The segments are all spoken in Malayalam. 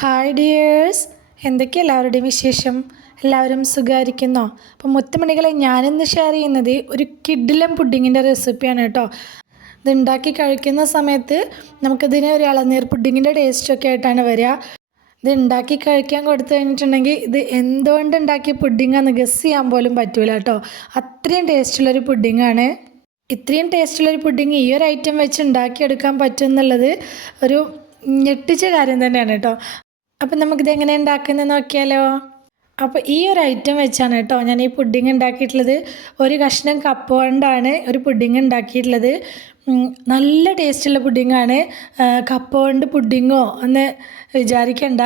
ഹായ് ഡിയേഴ്സ്, എന്തൊക്കെയാണ് എല്ലാവരുടെയും വിശേഷം? എല്ലാവരും സുഖമായിരിക്കുന്നോ? അപ്പം മുത്തുമണികളെ, ഞാനിന്ന് ഷെയർ ചെയ്യുന്നത് ഒരു കിഡിലം പുഡിങ്ങിൻ്റെ റെസിപ്പിയാണ് കേട്ടോ. ഇത് ഉണ്ടാക്കി കഴിക്കുന്ന സമയത്ത് നമുക്കിതിന് ഒരു ഇളനീർ പുഡിങ്ങിൻ്റെ ടേസ്റ്റൊക്കെ ആയിട്ടാണ് വരിക. ഇത് ഉണ്ടാക്കി കഴിക്കാൻ കൊടുത്തു കഴിഞ്ഞിട്ടുണ്ടെങ്കിൽ ഇത് എന്തുകൊണ്ട് ഉണ്ടാക്കിയ പുഡിങ്ങാന്ന് ഗസ് ചെയ്യാൻ പോലും പറ്റൂല കേട്ടോ. അത്രയും ടേസ്റ്റുള്ളൊരു പുഡിങ്ങാണ്. ഇത്രയും ടേസ്റ്റുള്ളൊരു പുഡിങ് ഈ ഒരു ഐറ്റം വെച്ച് ഉണ്ടാക്കിയെടുക്കാൻ പറ്റും എന്നുള്ളത് ഒരു ഞെട്ടിച്ച കാര്യം തന്നെയാണ് കേട്ടോ. അപ്പം നമുക്കിത് എങ്ങനെ ഉണ്ടാക്കുന്നത് നോക്കിയാലോ. അപ്പോൾ ഈ ഒരു ഐറ്റം വെച്ചാണ് കേട്ടോ ഞാൻ ഈ പുഡിങ് ഉണ്ടാക്കിയിട്ടുള്ളത്. ഒരു കഷ്ണം കപ്പ കൊണ്ടാണ് ഒരു പുഡിങ് ഉണ്ടാക്കിയിട്ടുള്ളത്. നല്ല ടേസ്റ്റുള്ള പുഡിങ്ങാണ്. കപ്പ കൊണ്ട് പുഡിങ്ങോ എന്ന് വിചാരിക്കേണ്ട,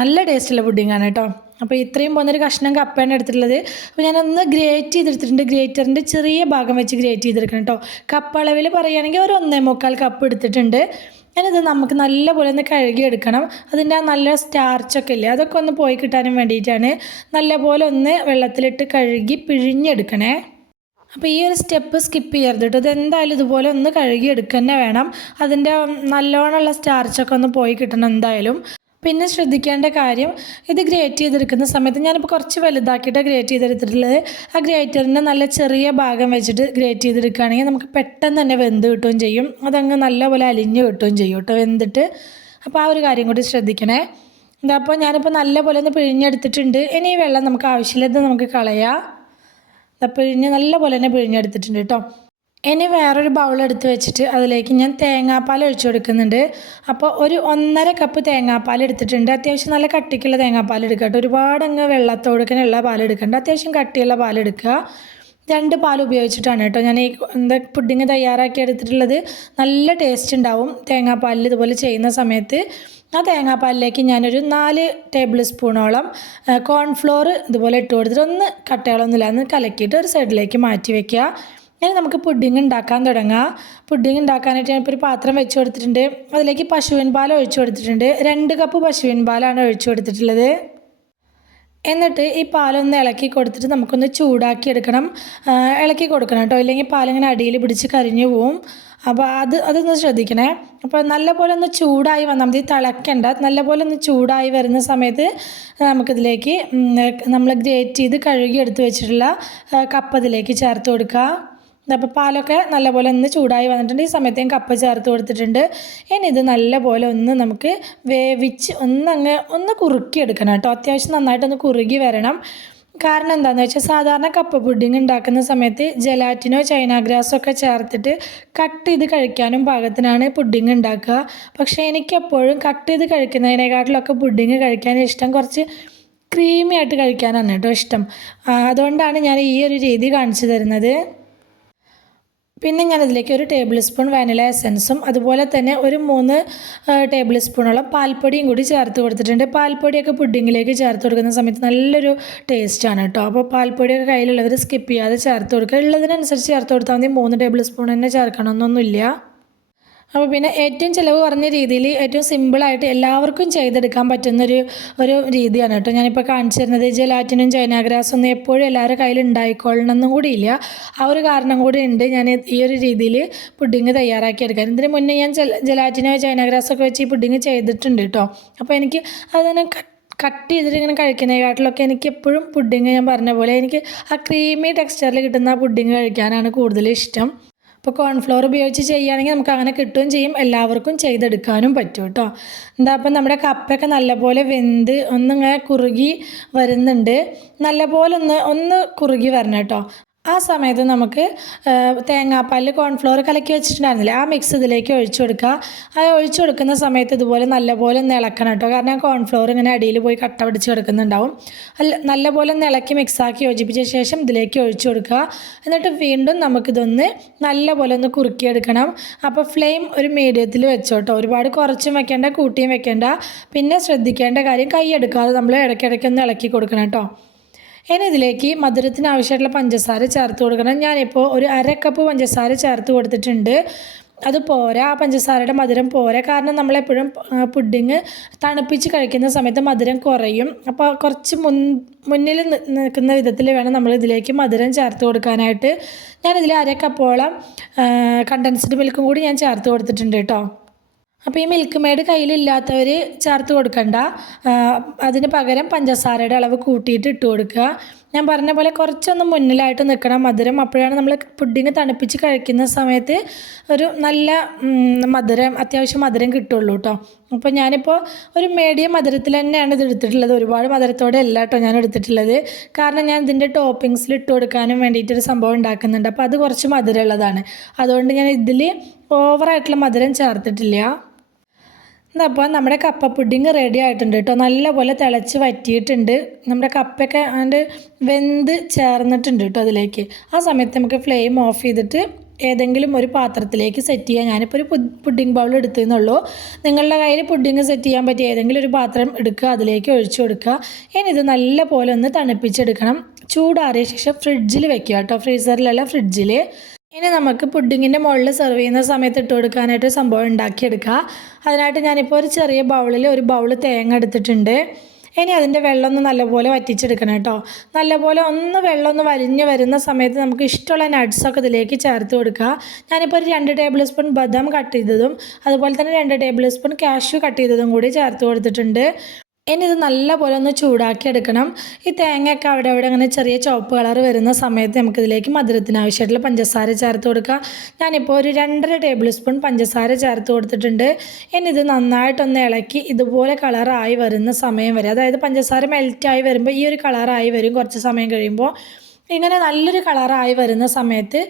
നല്ല ടേസ്റ്റുള്ള പുഡിങ്ങാണ് കേട്ടോ. അപ്പോൾ ഇത്രയും പോകുന്നൊരു കഷ്ണം കപ്പയാണ് എടുത്തിട്ടുള്ളത്. അപ്പോൾ ഞാനൊന്ന് ഗ്രേറ്റ് ചെയ്തെടുത്തിട്ടുണ്ട്. ഗ്രേറ്ററിൻ്റെ ചെറിയ ഭാഗം വെച്ച് ഗ്രേറ്റ് ചെയ്തെടുക്കണം കേട്ടോ. കപ്പ് അളവിൽ പറയുകയാണെങ്കിൽ ഒരു 1.25 കപ്പ് എടുത്തിട്ടുണ്ട്. ഞാനിത് നമുക്ക് നല്ലപോലെ ഒന്ന് കഴുകിയെടുക്കണം. അതിൻ്റെ ആ നല്ല സ്റ്റാർച്ചൊക്കെ ഇല്ലേ, അതൊക്കെ ഒന്ന് പോയി കിട്ടാനും വേണ്ടിയിട്ടാണ് നല്ലപോലെ ഒന്ന് വെള്ളത്തിലിട്ട് കഴുകി പിഴിഞ്ഞെടുക്കണേ. അപ്പോൾ ഈ ഒരു സ്റ്റെപ്പ് സ്കിപ്പ് ചെയ്യരുത് കേട്ടോ. ഇതെന്തായാലും ഇതുപോലെ ഒന്ന് കഴുകിയെടുക്കുക തന്നെ വേണം. അതിൻ്റെ നല്ലോണമുള്ള സ്റ്റാർച്ചൊക്കെ ഒന്ന് പോയി കിട്ടണം എന്തായാലും. പിന്നെ ശ്രദ്ധിക്കേണ്ട കാര്യം, ഇത് ഗ്രേറ്റ് ചെയ്തെടുക്കുന്ന സമയത്ത് ഞാനിപ്പോൾ കുറച്ച് വലുതാക്കിയിട്ട് ഗ്രേറ്റ് ചെയ്തെടുത്തിട്ടുള്ളത്. ആ ഗ്രേറ്ററിൻ്റെ നല്ല ചെറിയ ഭാഗം വെച്ചിട്ട് ഗ്രേറ്റ് ചെയ്തെടുക്കുകയാണെങ്കിൽ നമുക്ക് പെട്ടെന്ന് തന്നെ വെന്ത് കിട്ടുകയും ചെയ്യും. അതങ്ങ് നല്ലപോലെ അലിഞ്ഞ് കിട്ടുകയും ചെയ്യും കേട്ടോ വെന്തിട്ട്. അപ്പോൾ ആ ഒരു കാര്യം കൂടി ശ്രദ്ധിക്കണേ. അപ്പോൾ ഞാനിപ്പോൾ നല്ലപോലെ ഒന്ന് പിഴിഞ്ഞെടുത്തിട്ടുണ്ട്. ഇനി ഈ വെള്ളം നമുക്ക് ആവശ്യമില്ലത് നമുക്ക് കളയാം. പിഴിഞ്ഞ് നല്ലപോലെ തന്നെ പിഴിഞ്ഞെടുത്തിട്ടുണ്ട് കേട്ടോ. ഇനി വേറൊരു ബൗളെടുത്ത് വെച്ചിട്ട് അതിലേക്ക് ഞാൻ തേങ്ങാപ്പാൽ ഒഴിച്ചു കൊടുക്കുന്നുണ്ട്. അപ്പോൾ ഒരു 1.5 കപ്പ് തേങ്ങാപ്പാൽ എടുത്തിട്ടുണ്ട്. അത്യാവശ്യം നല്ല കട്ടിക്കുള്ള തേങ്ങാപ്പാൽ എടുക്കുക കേട്ടോ. ഒരുപാട് അങ്ങ് വെള്ളത്തോടുക്കനുള്ള പാലെടുക്കണ്ട, അത്യാവശ്യം കട്ടിയുള്ള പാലെടുക്കുക. 2 പാൽ ഉപയോഗിച്ചിട്ടാണ് കേട്ടോ ഞാൻ ഈ പുഡിങ് തയ്യാറാക്കി എടുത്തിട്ടുള്ളത്. നല്ല ടേസ്റ്റ് ഉണ്ടാവും തേങ്ങാപ്പാലിൽ ഇതുപോലെ ചെയ്യുന്ന സമയത്ത്. ആ തേങ്ങാപ്പാലിലേക്ക് ഞാനൊരു 4 ടേബിൾ സ്പൂണോളം കോൺഫ്ലോർ ഇതുപോലെ ഇട്ട് കൊടുത്തിട്ട് ഒന്ന് കട്ടകളൊന്നുമില്ല ഒന്ന് കലക്കിയിട്ട് ഒരു സൈഡിലേക്ക് മാറ്റി വയ്ക്കുക. ഇനി നമുക്ക് പുഡിങ് ഉണ്ടാക്കാൻ തുടങ്ങാം. പുഡിങ് ഉണ്ടാക്കാനായിട്ട് ഞാനിപ്പോൾ ഒരു പാത്രം വെച്ച് കൊടുത്തിട്ടുണ്ട്. അതിലേക്ക് പശുവിൻ പാൽ ഒഴിച്ചു കൊടുത്തിട്ടുണ്ട്. 2 കപ്പ് പശുവിൻ പാലാണ് ഒഴിച്ചു കൊടുത്തിട്ടുള്ളത്. എന്നിട്ട് ഈ പാലൊന്ന് ഇളക്കി കൊടുത്തിട്ട് നമുക്കൊന്ന് ചൂടാക്കി എടുക്കണം. ഇളക്കി കൊടുക്കണം കേട്ടോ, ഇല്ലെങ്കിൽ പാലിങ്ങനെ അടിയിൽ പിടിച്ച് കരിഞ്ഞു പോവും. അപ്പോൾ അതൊന്ന് ശ്രദ്ധിക്കണേ. അപ്പോൾ നല്ലപോലെ ഒന്ന് ചൂടായി വന്നാൽ മതി, തിളയ്ക്കണ്ട. നല്ലപോലെ ഒന്ന് ചൂടായി വരുന്ന സമയത്ത് നമുക്കിതിലേക്ക് നമ്മൾ ഗ്രേറ്റ് ചെയ്ത് കഴുകി എടുത്ത് വെച്ചിട്ടുള്ള കപ്പ ഇതിലേക്ക് ചേർത്ത് കൊടുക്കുക. അപ്പോൾ പാലൊക്കെ നല്ലപോലെ ഒന്ന് ചൂടായി വന്നിട്ടുണ്ട്. ഈ സമയത്ത് കപ്പ ചേർത്ത് കൊടുത്തിട്ടുണ്ട്. ഇനി ഇത് നല്ലപോലെ ഒന്ന് നമുക്ക് വേവിച്ച് ഒന്ന് കുറുക്കിയെടുക്കണം കേട്ടോ. അത്യാവശ്യം നന്നായിട്ടൊന്ന് കുറുകി വരണം. കാരണം എന്താണെന്ന് വെച്ചാൽ സാധാരണ കപ്പ പുഡിങ് ഉണ്ടാക്കുന്ന സമയത്ത് ജലാറ്റിനോ ചൈന ഗ്രാസോ ഒക്കെ ചേർത്തിട്ട് കട്ട് ചെയ്ത് കഴിക്കാനും പാകത്തിനാണ് പുഡിങ് ഉണ്ടാക്കുക. പക്ഷേ എനിക്കെപ്പോഴും കട്ട് ചെയ്ത് കഴിക്കുന്നതിനേക്കാട്ടിലൊക്കെ പുഡിങ് കഴിക്കാൻ ഇഷ്ടം കുറച്ച് ക്രീമി ആയിട്ട് കഴിക്കാനാണ് കേട്ടോ ഇഷ്ടം. അതുകൊണ്ടാണ് ഞാൻ ഈ ഒരു രീതി കാണിച്ചു തരുന്നത്. പിന്നെ ഞാനതിലേക്ക് ഒരു ടേബിൾ സ്പൂൺ വാനില എസൻസും അതുപോലെ തന്നെ ഒരു 3 ടേബിൾ സ്പൂണോളം പാൽപ്പൊടിയും കൂടി ചേർത്ത് കൊടുത്തിട്ടുണ്ട്. പാൽപ്പൊടിയൊക്കെ പുഡിങ്ങിലേക്ക് ചേർത്ത് കൊടുക്കുന്ന സമയത്ത് നല്ലൊരു ടേസ്റ്റാണ് കേട്ടോ. അപ്പോൾ പാൽപ്പൊടിയൊക്കെ കയ്യിലുള്ളവർ സ്കിപ്പ് ചെയ്യാതെ ചേർത്ത് കൊടുക്കുക. ഉള്ളതിനനുസരിച്ച് ചേർത്ത് കൊടുത്താൽ മതി. 3 ടേബിൾ സ്പൂൺ തന്നെ ചേർക്കണമെന്നൊന്നുമില്ല. അപ്പോൾ പിന്നെ ഏറ്റവും ചിലവ് കുറഞ്ഞ രീതിയിൽ ഏറ്റവും സിമ്പിളായിട്ട് എല്ലാവർക്കും ചെയ്തെടുക്കാൻ പറ്റുന്നൊരു രീതിയാണ് കേട്ടോ ഞാനിപ്പോൾ കാണിച്ചു തരുന്നത്. ജലാറ്റിനും ചൈന ഗ്രാസും ഒന്നും എപ്പോഴും എല്ലാവരുടെ കയ്യിൽ ഉണ്ടായിക്കൊള്ളണമെന്നും കൂടിയില്ല. ആ ഒരു കാരണം കൂടി ഉണ്ട് ഞാൻ ഈ ഒരു രീതിയിൽ പുഡിങ് തയ്യാറാക്കിയെടുക്കാൻ. ഇതിന് മുന്നേ ഞാൻ ജലാറ്റിനോ ചൈന ഗ്രാസൊക്കെ വെച്ച് ഈ പുഡിങ് ചെയ്തിട്ടുണ്ട് കേട്ടോ. അപ്പോൾ എനിക്ക് അതിനെ കട്ട് ചെയ്തിട്ട് ഇങ്ങനെ കഴിക്കുന്നതിനെക്കാട്ടിലൊക്കെ എനിക്ക് എപ്പോഴും പുഡിങ് ഞാൻ പറഞ്ഞ പോലെ എനിക്ക് ആ ക്രീമി ടെക്സ്ചറിൽ കിട്ടുന്ന ആ പുഡിങ് കഴിക്കാനാണ് കൂടുതൽ ഇഷ്ടം. ഇപ്പോൾ കോൺഫ്ലോർ ഉപയോഗിച്ച് ചെയ്യുകയാണെങ്കിൽ നമുക്ക് അങ്ങനെ കിട്ടുകയും ചെയ്യും, എല്ലാവർക്കും ചെയ്തെടുക്കാനും പറ്റും കേട്ടോ. അപ്പം നമ്മുടെ കപ്പയൊക്കെ നല്ലപോലെ വെന്ത് ഒന്നിങ്ങനെ കുറുകി വരുന്നുണ്ട്. നല്ലപോലെ ഒന്ന് കുറുകി വരണം കേട്ടോ. ആ സമയത്ത് നമുക്ക് തേങ്ങാപ്പാലിൽ കോൺഫ്ലോർ കലക്കി വെച്ചിട്ടുണ്ടായിരുന്നില്ലേ, ആ മിക്സ് ഇതിലേക്ക് ഒഴിച്ചു കൊടുക്കുക. അത് ഒഴിച്ചു കൊടുക്കുന്ന സമയത്ത് ഇതുപോലെ നല്ലപോലെ ഒന്ന് ഇളക്കണം കേട്ടോ. കാരണം കോൺഫ്ലോർ ഇങ്ങനെ അടിയിൽ പോയി കട്ട പിടിച്ച് കിടക്കുന്നുണ്ടാവും. നല്ലപോലെ ഒന്ന് ഇളക്കി മിക്സാക്കി യോജിപ്പിച്ച ശേഷം ഇതിലേക്ക് ഒഴിച്ചു കൊടുക്കുക. എന്നിട്ട് വീണ്ടും നമുക്കിതൊന്ന് നല്ലപോലെ ഒന്ന് കുറുക്കിയെടുക്കണം. അപ്പോൾ ഫ്ലെയിം ഒരു മീഡിയത്തിൽ വെച്ചോട്ടോ. ഒരുപാട് കുറച്ചും വെക്കേണ്ട കൂട്ടിയും വെക്കേണ്ട. പിന്നെ ശ്രദ്ധിക്കേണ്ട കാര്യം, കൈ എടുക്കാതെ നമ്മൾ ഇടയ്ക്കിടയ്ക്ക് ഒന്ന് ഇളക്കി കൊടുക്കണം കേട്ടോ. ഇനി ഇതിലേക്ക് മധുരത്തിന് ആവശ്യമായിട്ടുള്ള പഞ്ചസാര ചേർത്ത് കൊടുക്കണം. ഞാനിപ്പോൾ ഒരു 1/2 കപ്പ് പഞ്ചസാര ചേർത്ത് കൊടുത്തിട്ടുണ്ട്. അത് പോരാ, ആ പഞ്ചസാരയുടെ മധുരം പോരാ. കാരണം നമ്മളെപ്പോഴും പുഡിങ് തണുപ്പിച്ച് കഴിക്കുന്ന സമയത്ത് മധുരം കുറയും. അപ്പോൾ കുറച്ച് മുന്നിൽ നിൽക്കുന്ന വിധത്തിൽ വേണം നമ്മൾ ഇതിലേക്ക് മധുരം ചേർത്ത് കൊടുക്കാനായിട്ട്. ഞാനിതിൽ 1/2 കപ്പോളം കണ്ടൻസ്ഡ് മിൽക്കും കൂടി ഞാൻ ചേർത്ത് കൊടുത്തിട്ടുണ്ട് കേട്ടോ. അപ്പോൾ ഈ മിൽക്ക് മെയ്ഡ് കയ്യിലില്ലാത്തവർ ചേർത്ത് കൊടുക്കണ്ട. അതിന് പകരം പഞ്ചസാരയുടെ അളവ് കൂട്ടിയിട്ട് ഇട്ട് കൊടുക്കുക. ഞാൻ പറഞ്ഞ പോലെ കുറച്ചൊന്ന് മുന്നിലായിട്ട് നിൽക്കണം മധുരം. അപ്പോഴാണ് നമ്മൾ പുഡിങ് തണുപ്പിച്ച് കഴിക്കുന്ന സമയത്ത് ഒരു നല്ല മധുരം, അത്യാവശ്യം മധുരം കിട്ടുള്ളൂ കേട്ടോ. അപ്പോൾ ഞാനിപ്പോൾ ഒരു മീഡിയം മധുരത്തിൽ തന്നെയാണ് ഇത് എടുത്തിട്ടുള്ളത്. ഒരുപാട് മധുരത്തോടെ അല്ല കേട്ടോ ഞാൻ എടുത്തിട്ടുള്ളത്. കാരണം ഞാൻ ഇതിൻ്റെ ടോപ്പിങ്സിൽ ഇട്ട് കൊടുക്കാനും വേണ്ടിയിട്ടൊരു സംഭവം ഉണ്ടാക്കുന്നുണ്ട്. അപ്പോൾ അത് കുറച്ച് മധുരമുള്ളതാണ്. അതുകൊണ്ട് ഞാൻ ഇതിൽ ഓവറായിട്ടുള്ള മധുരം ചേർത്തിട്ടില്ല. അപ്പോൾ നമ്മുടെ കപ്പ പുഡിങ് റെഡി ആയിട്ടുണ്ട് കേട്ടോ. നല്ലപോലെ തിളച്ച് വറ്റിയിട്ടുണ്ട്. നമ്മുടെ കപ്പയൊക്കെ അതിൻ്റെ വെന്ത് ചേർന്നിട്ടുണ്ട് കേട്ടോ അതിലേക്ക്. ആ സമയത്ത് നമുക്ക് ഫ്ലെയിം ഓഫ് ചെയ്തിട്ട് ഏതെങ്കിലും ഒരു പാത്രത്തിലേക്ക് സെറ്റ് ചെയ്യാം. ഞാനിപ്പോൾ ഒരു പുഡിംഗ് ബൗൾ എടുത്തെന്നുള്ളൂ. നിങ്ങളുടെ കയ്യിൽ പുഡിംഗ് സെറ്റ് ചെയ്യാൻ പറ്റിയ ഏതെങ്കിലും ഒരു പാത്രം എടുക്കുക, അതിലേക്ക് ഒഴിച്ചു കൊടുക്കുക. ഇനി ഇത് നല്ല പോലെ ഒന്ന് തണുപ്പിച്ചെടുക്കണം. ചൂടാറിയ ശേഷം ഫ്രിഡ്ജിൽ വെക്കുക കേട്ടോ, ഫ്രീസറിലല്ല ഫ്രിഡ്ജിൽ. ഇനി നമുക്ക് പുഡിങ്ങിൻ്റെ മുകളിൽ സെർവ് ചെയ്യുന്ന സമയത്ത് ഇട്ട് കൊടുക്കാനായിട്ട് സംഭവം ഉണ്ടാക്കിയെടുക്കുക. അതിനായിട്ട് ഞാനിപ്പോൾ ഒരു ചെറിയ ബൗളിൽ ഒരു ബൗൾ തേങ്ങ എടുത്തിട്ടുണ്ട്. ഇനി അതിൻ്റെ വെള്ളം ഒന്ന് നല്ലപോലെ വറ്റിച്ചെടുക്കണം കേട്ടോ. നല്ലപോലെ വെള്ളം ഒന്ന് വലിഞ്ഞ് വരുന്ന സമയത്ത് നമുക്ക് ഇഷ്ടമുള്ള നട്ട്സൊക്കെ ഇതിലേക്ക് ചേർത്ത് കൊടുക്കുക. ഞാനിപ്പോൾ ഒരു 2 ടേബിൾ സ്പൂൺ ബദാം കട്ട് ചെയ്തതും അതുപോലെ തന്നെ 2 ടേബിൾ സ്പൂൺ കാഷ്യൂ കട്ട് ചെയ്തതും കൂടി ചേർത്ത് കൊടുത്തിട്ടുണ്ട്. ഇനി ഇത് നല്ലപോലെ ഒന്ന് ചൂടാക്കി എടുക്കണം. ഈ തേങ്ങയൊക്കെ അവിടെ അങ്ങനെ ചെറിയ ചുവപ്പ് കളർ വരുന്ന സമയത്ത് നമുക്കിതിലേക്ക് മധുരത്തിന് ആവശ്യമായിട്ടുള്ള പഞ്ചസാര ചേർത്ത് കൊടുക്കുക. ഞാനിപ്പോൾ ഒരു 2.5 ടേബിൾ സ്പൂൺ പഞ്ചസാര ചേർത്ത് കൊടുത്തിട്ടുണ്ട്. ഇനി ഇത് നന്നായിട്ടൊന്ന് ഇളക്കി ഇതുപോലെ കളറായി വരുന്ന സമയം വരെ, അതായത് പഞ്ചസാര മെൽറ്റായി വരുമ്പോൾ ഈ ഒരു കളറായി വരും. കുറച്ച് സമയം കഴിയുമ്പോൾ ഇങ്ങനെ നല്ലൊരു കളറായി വരുന്ന സമയത്ത്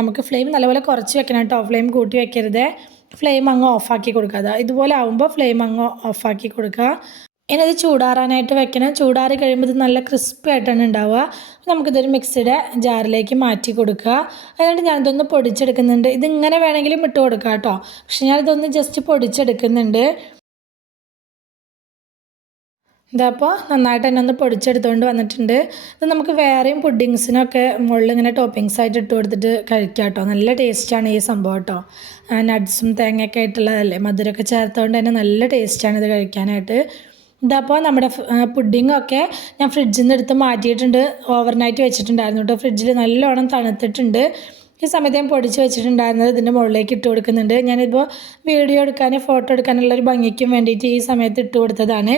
നമുക്ക് ഫ്ലെയിം നല്ലപോലെ കുറച്ച് വെക്കണം കേട്ടോ. ഫ്ലെയിം കൂട്ടി വെക്കരുത്. ഫ്ലെയിം അങ്ങ് ഓഫാക്കി കൊടുക്കുക. ഇതുപോലെ ആകുമ്പോൾ ഫ്ലെയിം അങ്ങ് ഓഫാക്കി കൊടുക്കുക. ഇനി അത് ചൂടാറാനായിട്ട് വെക്കണം. ചൂടാറി കഴിയുമ്പോൾ ഇത് നല്ല ക്രിസ്പി ആയിട്ടാണ് ഉണ്ടാവുക. നമുക്കിതൊരു മിക്സിയുടെ ജാറിലേക്ക് മാറ്റി കൊടുക്കുക. അതുകൊണ്ട് ഞാനിതൊന്ന് പൊടിച്ചെടുക്കുന്നുണ്ട്. ഇതിങ്ങനെ വേണമെങ്കിലും ഇട്ട് കൊടുക്കുക കേട്ടോ. പക്ഷെ ഞാനിതൊന്ന് ജസ്റ്റ് പൊടിച്ചെടുക്കുന്നുണ്ട്. ഇതപ്പോൾ നന്നായിട്ട് തന്നെ ഒന്ന് പൊടിച്ചെടുത്തുകൊണ്ട് വന്നിട്ടുണ്ട്. ഇത് നമുക്ക് വേറെയും പുഡിങ്സിനൊക്കെ മുകളിൽ ഇങ്ങനെ ടോപ്പിങ്സ് ആയിട്ട് ഇട്ട് കൊടുത്തിട്ട് കഴിക്കാം കേട്ടോ. നല്ല ടേസ്റ്റാണ് ഈ സംഭവം കേട്ടോ. നട്ട്സും തേങ്ങയൊക്കെ ആയിട്ടുള്ളതല്ലേ, മധുരമൊക്കെ ചേർത്തുകൊണ്ട് തന്നെ നല്ല ടേസ്റ്റാണ് ഇത് കഴിക്കാനായിട്ട്. ഇതപ്പോൾ നമ്മുടെ പുഡിങ്ങൊക്കെ ഞാൻ ഫ്രിഡ്ജിൽ നിന്ന് എടുത്ത് മാറ്റിയിട്ടുണ്ട്. ഓവർനൈറ്റ് വെച്ചിട്ടുണ്ടായിരുന്നു കേട്ടോ. ഫ്രിഡ്ജിൽ നല്ലോണം തണുത്തിട്ടുണ്ട്. ഈ സമയത്ത് ഞാൻ പൊടിച്ച് വെച്ചിട്ടുണ്ടായിരുന്നത് ഇതിൻ്റെ മുകളിലേക്ക് ഇട്ട് കൊടുക്കുന്നുണ്ട്. ഞാനിപ്പോൾ വീഡിയോ എടുക്കാനും ഫോട്ടോ എടുക്കാനുള്ളൊരു ഭംഗിക്കും വേണ്ടിയിട്ട് ഈ സമയത്ത് ഇട്ട് കൊടുത്തതാണ്.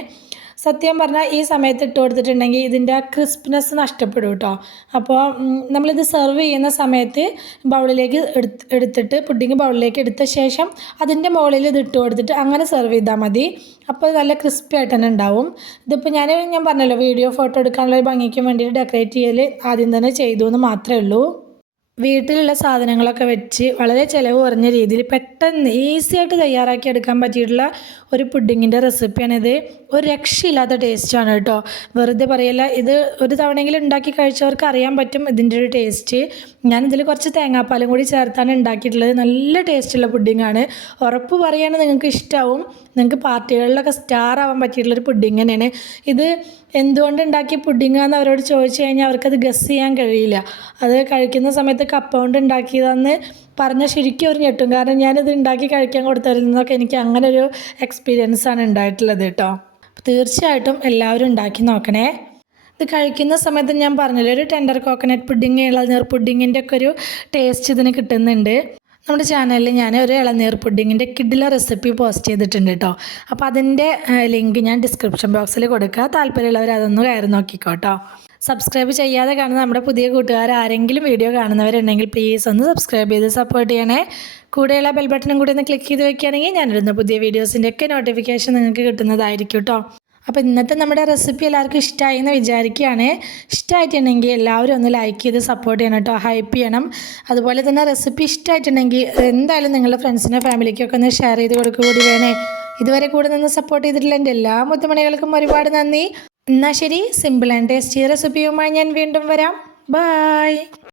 സത്യം പറഞ്ഞാൽ ഈ സമയത്ത് ഇട്ട് കൊടുത്തിട്ടുണ്ടെങ്കിൽ ഇതിൻ്റെ ആ ക്രിസ്പ്നെസ് നഷ്ടപ്പെടും കേട്ടോ. അപ്പോൾ നമ്മളിത് സെർവ് ചെയ്യുന്ന സമയത്ത് ബൗളിലേക്ക് എടുത്തിട്ട് പുഡിങ് ബൗളിലേക്ക് എടുത്ത ശേഷം അതിൻ്റെ മുകളിൽ ഇത് ഇട്ട് കൊടുത്തിട്ട് അങ്ങനെ സെർവ് ചെയ്താൽ മതി. അപ്പോൾ നല്ല ക്രിസ്പി ആയിട്ട് തന്നെ ഉണ്ടാവും. ഇതിപ്പോൾ ഞാൻ പറഞ്ഞല്ലോ, വീഡിയോ ഫോട്ടോ എടുക്കാനുള്ള ഭംഗിക്ക് വേണ്ടിയിട്ട് ഡെക്കറേറ്റ് ചെയ്യൽ ആദ്യം തന്നെ ചെയ്തു എന്ന് മാത്രമേ ഉള്ളൂ. വീട്ടിലുള്ള സാധനങ്ങളൊക്കെ വെച്ച് വളരെ ചിലവ് കുറഞ്ഞ രീതിയിൽ പെട്ടെന്ന് ഈസി ആയിട്ട് തയ്യാറാക്കി എടുക്കാൻ പറ്റിയിട്ടുള്ള ഒരു പുഡിങ്ങിൻ്റെ റെസിപ്പിയാണിത്. ഒരു രക്ഷയില്ലാത്ത ടേസ്റ്റാണ് കേട്ടോ. വെറുതെ പറയല്ല, ഇത് ഒരു തവണയെങ്കിലും ഉണ്ടാക്കി കഴിച്ചവർക്ക് അറിയാൻ പറ്റും ഇതിൻ്റെ ഒരു ടേസ്റ്റ്. ഞാനിതിൽ കുറച്ച് തേങ്ങാപ്പാലും കൂടി ചേർത്താണ് ഉണ്ടാക്കിയിട്ടുള്ളത്. നല്ല ടേസ്റ്റുള്ള പുഡിങ്ങാണ്. ഉറപ്പ് പറയാണ് നിങ്ങൾക്ക് ഇഷ്ടമാവും. നിങ്ങൾക്ക് പാർട്ടികളിലൊക്കെ സ്റ്റാർ ആവാൻ പറ്റിയിട്ടുള്ളൊരു പുഡിങ് തന്നെയാണ് ഇത്. എന്തുകൊണ്ട് ഉണ്ടാക്കിയ പുഡിങ്ങാന്ന് അവരോട് ചോദിച്ചു കഴിഞ്ഞാൽ അവർക്കത് ഗസ് ചെയ്യാൻ കഴിയില്ല. അത് കഴിക്കുന്ന സമയത്ത് കപ്പ കൊണ്ട് ഉണ്ടാക്കിയതെന്ന് പറഞ്ഞാൽ ശരിക്കും അവർ ഞെട്ടും. കാരണം ഞാനിത് ഉണ്ടാക്കി കഴിക്കാൻ കൊടുത്തതിൽ നിന്നൊക്കെ എനിക്ക് അങ്ങനെ ഒരു എക്സ്പീരിയൻസാണ് ഉണ്ടായിട്ടുള്ളത് കേട്ടോ. തീർച്ചയായിട്ടും എല്ലാവരും ഉണ്ടാക്കി നോക്കണേ. ഇത് കഴിക്കുന്ന സമയത്ത് ഞാൻ പറഞ്ഞല്ലോ, ഒരു ടെൻഡർ കോക്കനട്ട് പുഡിങ്, ഇളനീർ പുഡിങ്ങിൻ്റെ ഒക്കെ ഒരു ടേസ്റ്റ് ഇതിന് കിട്ടുന്നുണ്ട്. നമ്മുടെ ചാനലിൽ ഞാൻ ഒരു ഇളനീർ പുഡിങ്ങിൻ്റെ കിഡിലെ റെസിപ്പി പോസ്റ്റ് ചെയ്തിട്ടുണ്ട് കേട്ടോ. അപ്പോൾ അതിൻ്റെ ലിങ്ക് ഞാൻ ഡിസ്ക്രിപ്ഷൻ ബോക്സിൽ കൊടുക്കുക. താല്പര്യമുള്ളവർ അതൊന്ന് കയറി നോക്കിക്കോട്ടോ. സബ്സ്ക്രൈബ് ചെയ്യാതെ കാണുന്ന നമ്മുടെ പുതിയ കൂട്ടുകാർ ആരെങ്കിലും വീഡിയോ കാണുന്നവരുണ്ടെങ്കിൽ പ്ലീസ് ഒന്ന് സബ്സ്ക്രൈബ് ചെയ്ത് സപ്പോർട്ട് ചെയ്യണേ. കൂടെയുള്ള ബെൽ ബട്ടണും കൂടി ഒന്ന് ക്ലിക്ക് ചെയ്ത് വെക്കുകയാണെങ്കിൽ ഞാനിടുന്ന പുതിയ വീഡിയോസിൻ്റെ ഒക്കെ നോട്ടിഫിക്കേഷൻ നിങ്ങൾക്ക് കിട്ടുന്നതായിരിക്കും കേട്ടോ. അപ്പോൾ ഇന്നത്തെ നമ്മുടെ റെസിപ്പി എല്ലാവർക്കും ഇഷ്ടമായി എന്ന് വിചാരിക്കുകയാണ്. ഇഷ്ടമായിട്ടുണ്ടെങ്കിൽ എല്ലാവരും ഒന്ന് ലൈക്ക് ചെയ്ത് സപ്പോർട്ട് ചെയ്യണം കേട്ടോ, ഹൈപ്പ് ചെയ്യണം. അതുപോലെ തന്നെ റെസിപ്പി ഇഷ്ടമായിട്ടുണ്ടെങ്കിൽ എന്തായാലും നിങ്ങളുടെ ഫ്രണ്ട്സിനോ ഫാമിലിക്കൊക്കെ ഒന്ന് ഷെയർ ചെയ്ത് കൊടുക്കുക കൂടി വേണേ. ഇതുവരെ കൂടെ നിന്ന് സപ്പോർട്ട് ചെയ്തിട്ടുള്ള എൻ്റെ എല്ലാ മുത്തുമണികൾക്കും ഒരുപാട് നന്ദി. എന്നാൽ ശരി, സിമ്പിൾ ആൻഡ് ടേസ്റ്റി റെസിപ്പിയുമായി ഞാൻ വീണ്ടും വരാം. ബൈ.